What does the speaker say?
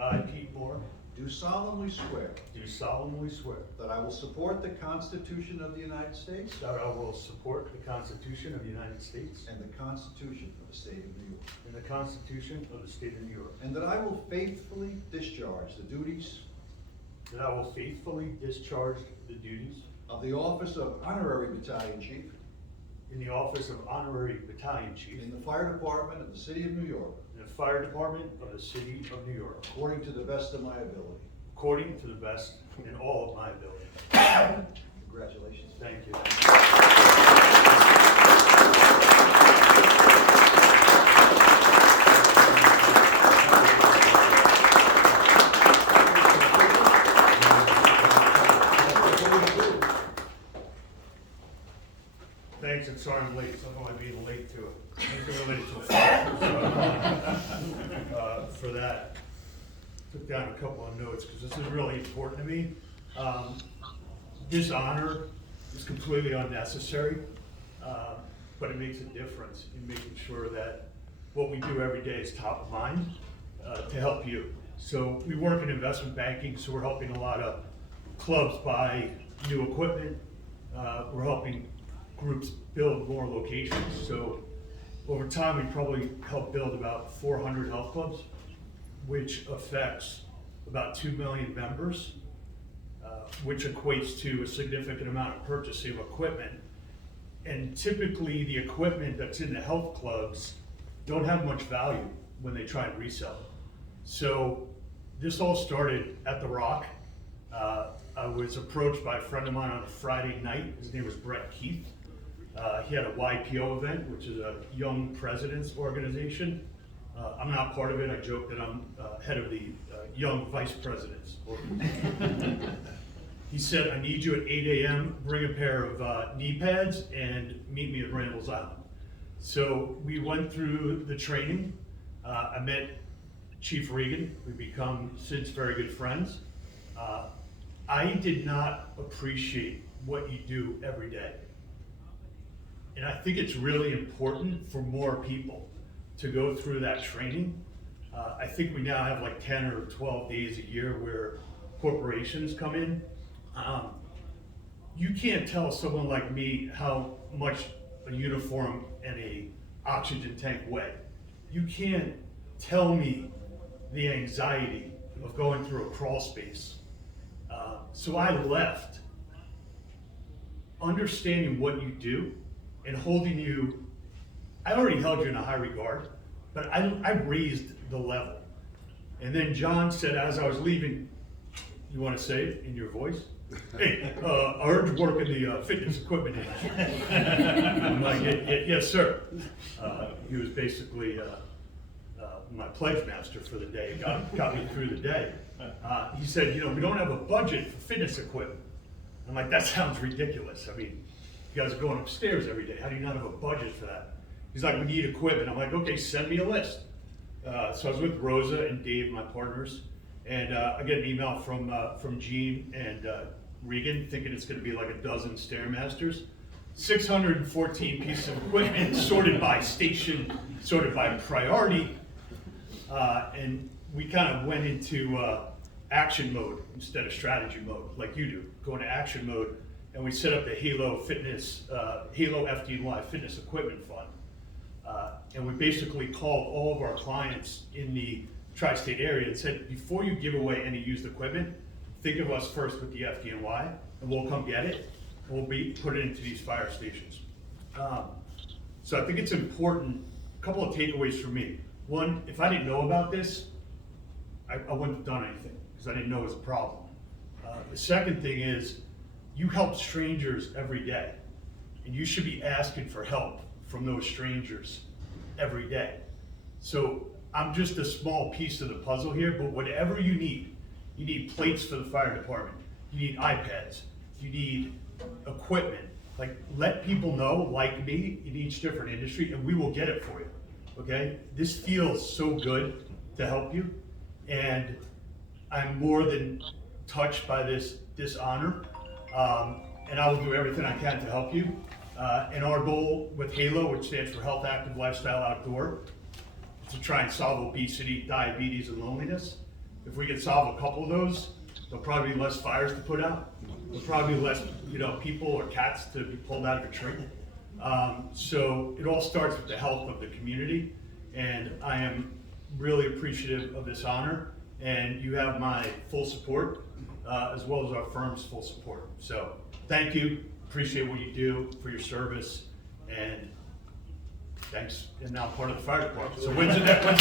I, Pete Moore, do solemnly swear do solemnly swear that I will support the Constitution of the United States that I will support the Constitution of the United States and the Constitution of the State of New York, and the Constitution of the State of New York, and that I will faithfully discharge the duties that I will faithfully discharge the duties of the office of Honorary Battalion Chief in the office of Honorary Battalion Chief in the Fire Department of the City of New York, in the Fire Department of the City of New York, according to the best of my ability. according to the best in all of my ability. Congratulations. Thank you. Thanks, and sorry I'm late, so I'm gonna be late to it. I'm gonna be late till 5. So, for that, took down a couple of notes, because this is really important to me. This honor is completely unnecessary, but it makes a difference in making sure that what we do every day is top of mind to help you. So we work in investment banking, so we're helping a lot of clubs buy new equipment. We're helping groups build more locations. So over time, we probably helped build about 400 health clubs, which affects about 2 million members, which equates to a significant amount of purchasing of equipment. And typically the equipment that's in the health clubs don't have much value when they try and resell it. So this all started at The Rock. I was approached by a friend of mine on a Friday night. His name was Brett Keith. He had a YPO event, which is a Young Presidents Organization. I'm not part of it. I joke that I'm head of the Young Vice Presidents. He said, I need you at 8 a.m., bring a pair of knee pads and meet me at Randall's Island. So we went through the training. I met Chief Regan. We've become since very good friends. I did not appreciate what you do every day. And I think it's really important for more people to go through that training. I think we now have like 10 or 12 days a year where corporations come in. You can't tell someone like me how much a uniform and a oxygen tank weigh. You can't tell me the anxiety of going through a crawl space. So I left understanding what you do and holding you. I already held you in a high regard, but I raised the level. And then John said, as I was leaving, you want to say it in your voice? Hey, I heard you work in the fitness equipment industry. I'm like, yes, sir. He was basically my pledge master for the day, got me through the day. He said, we don't have a budget for fitness equipment. I'm like, that sounds ridiculous. I mean, you guys are going upstairs every day. How do you not have a budget for that? He's like, we need equipment. I'm like, okay, send me a list. So I was with Rosa and Dave, my partners, and I get an email from Gene and Regan, thinking it's gonna be like a dozen Stairmasters. 614 pieces of equipment, sorted by station, sorted by priority. And we kind of went into action mode instead of strategy mode, like you do, go into action mode, and we set up the Halo FDNY Fitness Equipment Fund. And we basically called all of our clients in the tri-state area and said, before you give away any used equipment, think of us first with the FDNY, and we'll come get it, and we'll put it into these fire stations. So I think it's important, a couple of takeaways for me. One, if I didn't know about this, I wouldn't have done anything, because I didn't know it was a problem. The second thing is, you help strangers every day, and you should be asking for help from those strangers every day. So I'm just a small piece of the puzzle here, but whatever you need plates for the fire department, you need iPads, you need equipment. Like, let people know, like me, in each different industry, and we will get it for you, okay? This feels so good to help you, and I'm more than touched by this honor, and I will do everything I can to help you. And our goal with HALO, which stands for Health, Active, Lifestyle, Outdoor, is to try and solve obesity, diabetes, and loneliness. if we could solve a couple of those, there'll probably be less fires to put out. There'll probably be less, people or cats to be pulled out of a tree. So it all starts with the health of the community, and I am really appreciative of this honor, and you have my full support, as well as our firm's full support. So thank you, appreciate what you do for your service, and thanks. And now I'm part of the fire department. So when's the next meeting?